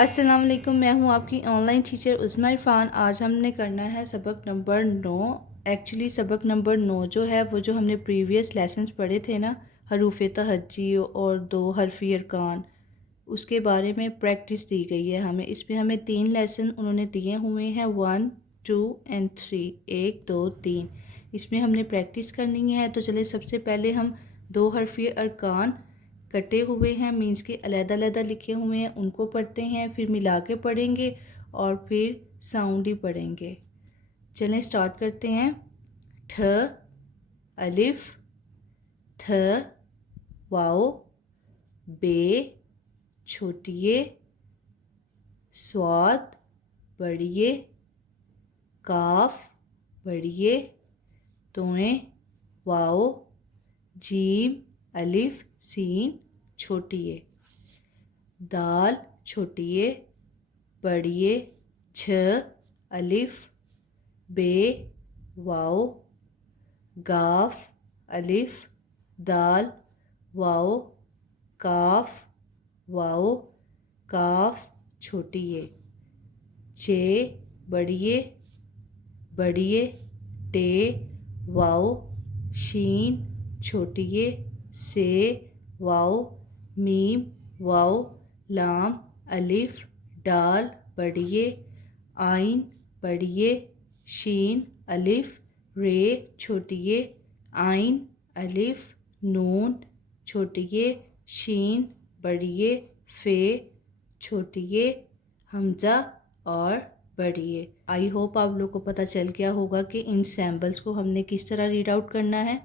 अस्सलाम वालेकुम, मैं हूँ आपकी ऑनलाइन टीचर उस्मा इरफान। आज हमने करना है सबक नंबर 9। एक्चुअली सबक नंबर 9 जो है वो जो हमने प्रीवियस लेसन्स पढ़े थे ना, हरूफ तहज्जी और 2 हरफी अरकान, उसके बारे में प्रैक्टिस दी गई है हमें। इसमें हमें 3 लेसन उन्होंने दिए हुए हैं, 1, 2 एंड 3, 1 2 3। इसमें हमने प्रैक्टिस करनी है। तो चले सबसे पहले हम 2 हरफी अरकान कटे हुए हैं, मीन्स के अलग-अलग लिखे हुए हैं, उनको पढ़ते हैं, फिर मिला के पढ़ेंगे और फिर साउंड ही पढ़ेंगे। चलें स्टार्ट करते हैं। ठ, अलिफ, थ, वाओ, बे, छोटिए, स्वाद, बड़िए, काफ, बड़िए, तोएं, वाओ, जीम, अलिफ, सीन, छोटिए, दाल, छोटिए, बड़िए, छ, अलिफ, बे, वाओ, गाफ, अलिफ, दाल, वाओ, काफ, वाओ, काफ, छोटिए, चे, बड़िए, बड़िए, टे, वाओ, शीन, छोटिए, से, वाओ, मीम, वाओ, लाम, अलिफ, डाल, बड़िए, आइन, बड़िए, शीन, अलिफ, रे, छोटिए, आइन, अलिफ, नून, छोटिए, शीन, बड़िए, फे, छोटिए, हमज़ा और बढ़िए। आई होप आप लोग को पता चल गया होगा कि इन सैम्बल्स को हमने किस तरह रीड आउट करना है।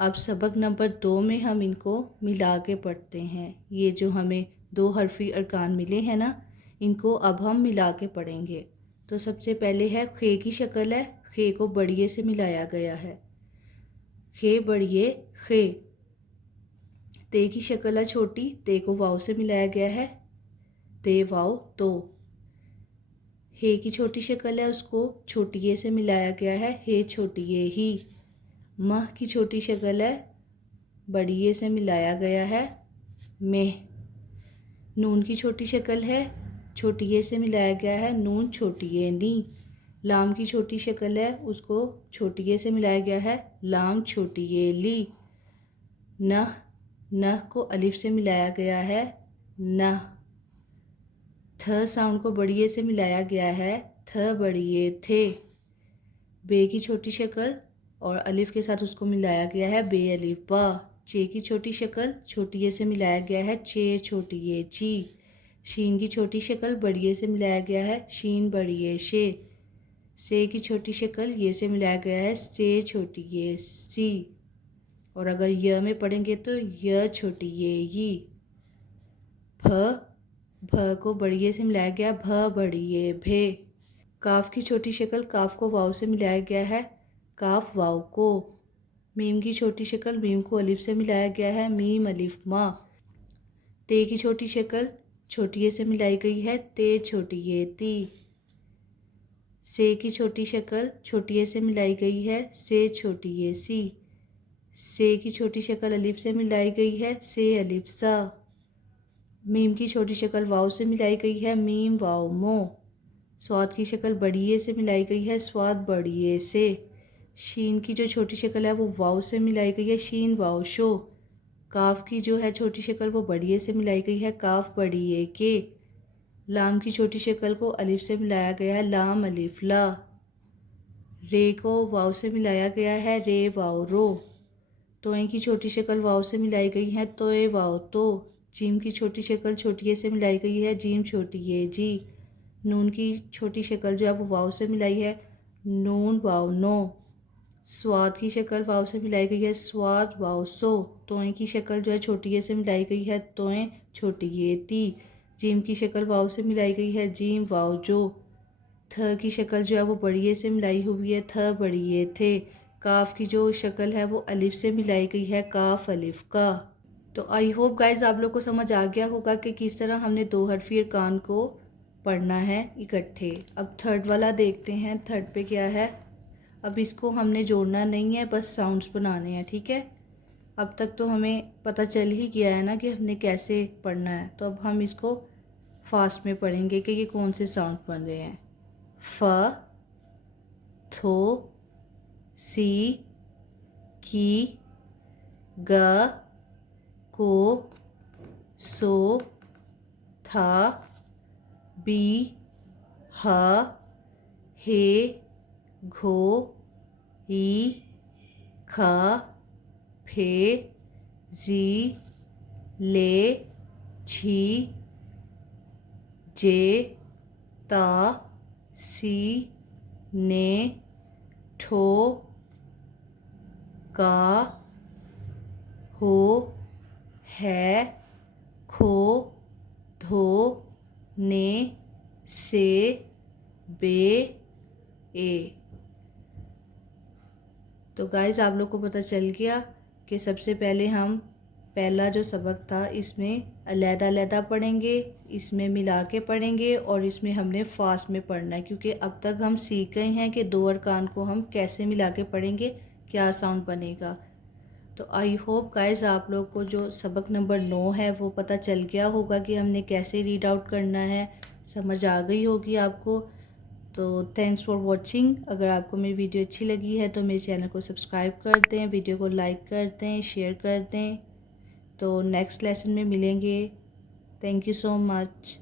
अब सबक नंबर 2 में हम इनको मिला के पढ़ते हैं। ये जो हमें 2 हरफी अरकान मिले हैं ना, इनको अब हम मिला के पढ़ेंगे। तो सबसे पहले है खे की शक्ल है, खे को बड़िए से मिलाया गया है, खे बड़िए खे। ते की शक्ल है छोटी, ते को वाव से मिलाया गया है, ते वाव तो। हे की छोटी शक्ल है, उसको छोटी ए से मिलाया गया है, हे छोटी ए ही। मह की छोटी शक्ल है, बड़ी ए से मिलाया गया है, मेह। नून की छोटी शक्ल है, छोटी ए से मिलाया गया है, नून छोटी ए नी। लाम की छोटी शक्ल है, उसको छोटी ए से मिलाया गया है, लाम छोटी ए ली। नह, नह को अलिफ से मिलाया गया है, नह। थ साउंड को बड़ी ए से मिलाया गया है, थ बड़ी ए थे। बे की छोटी शक्ल और अलिफ के साथ उसको मिलाया गया है, बे अलिफ बा। चे की छोटी शक्ल छोटी ए से मिलाया गया है, चे छोटी ए ची। शीन की छोटी शक्ल बड़ी ए से मिलाया गया है, शीन बड़ी ए शे। से की छोटी शक्ल ये से मिलाया गया है, से छोटी ए सी। और अगर य में पढ़ेंगे तो य छोटी ए yi। भ, भ को बड़िए से मिलाया गया, भ बड़िए भे। काफ की छोटी शक्ल काफ को वाव से मिलाया गया है, काफ वाव को। मीम की छोटी शक्ल मीम को अलिफ से मिलाया गया है, मीम अलिफ माँ। ते की छोटी शक्ल छोटी ए से मिलाई गई है, ते छोटी ए ती। से की छोटी शक्ल छोटी ए से मिलाई गई है, से छोटी ए सी। से की छोटी शक्ल अलिफ से मिलाई गई है, से अलिफ सा। मीम की छोटी शक्ल वाव से मिलाई गई है, मीम वाव मो। स्वाद की शक्ल बड़ी ए से मिलाई गई है, स्वाद बड़ी ए से। शीन की जो छोटी शक्ल है वो वाव से मिलाई गई है, शीन वाव शो। काफ की जो है छोटी शक्ल वो बड़ी ए से मिलाई गई है, काफ बड़ी ए के। लाम की छोटी शक्ल को अलिफ से मिलाया गया है, लाम अलिफ ला। रे को वाव से मिलाया गया है, रे वाव रो। तोए की छोटी शक्ल वाव से मिलाई गई है, तोए वाव तो। जीम की छोटी शक्ल छोटी ए से मिलाई गई है, जीम छोटी ए जी। नून की छोटी शक्ल जो है वो वाव से मिलाई है, नून वाव नो। स्वाद की शक्ल वाव से मिलाई गई है, स्वाद वाव सो। तोए की शक्ल जो है छोटी ए से मिलाई गई है, तोए छोटी ए ती। जीम की शक्ल वाव से मिलाई गई है, जीम वाव जो। थ की शक्ल जो है वो बड़ी ए से मिलाई हुई है, थ बड़ी ए थे। काफ की जो शक्ल है वो अलिफ से मिलाई गई है, काफ अलिफ का। तो आई होप गाइज आप लोग को समझ आ गया होगा कि किस तरह हमने 2 हरफी अरकान को पढ़ना है इकट्ठे। अब थर्ड वाला देखते हैं, थर्ड पे क्या है। अब इसको हमने जोड़ना नहीं है, बस साउंड्स बनाने हैं, ठीक है। अब तक तो हमें पता चल ही गया है ना कि हमने कैसे पढ़ना है। तो अब हम इसको फास्ट में पढ़ेंगे कि ये कौन से साउंड बन रहे हैं। फ, थो, सी, की, ग, को, सो, था, बी, ह, हे, घो, ई, ख, फे, जी, ले, छी, जे, ता, सी, ने, ठो, का, हो, है, खो, धो, ने, से, बे, ए। तो गाइज़ आप लोग को पता चल गया कि सबसे पहले हम पहला जो सबक था इसमें अलग-अलग पढ़ेंगे, इसमें मिला के पढ़ेंगे और इसमें हमने फास्ट में पढ़ना है, क्योंकि अब तक हम सीख गए हैं कि दो अरकान को हम कैसे मिला के पढ़ेंगे, क्या साउंड बनेगा। तो आई होप गाइज़ आप लोग को जो सबक नंबर 9 है वो पता चल गया होगा कि हमने कैसे रीड आउट करना है, समझ आ गई होगी आपको। तो थैंक्स फॉर वॉचिंग। अगर आपको मेरी वीडियो अच्छी लगी है तो मेरे चैनल को सब्सक्राइब कर दें, वीडियो को लाइक कर दें, शेयर कर दें। तो नेक्स्ट लेसन में मिलेंगे। Thank you so much.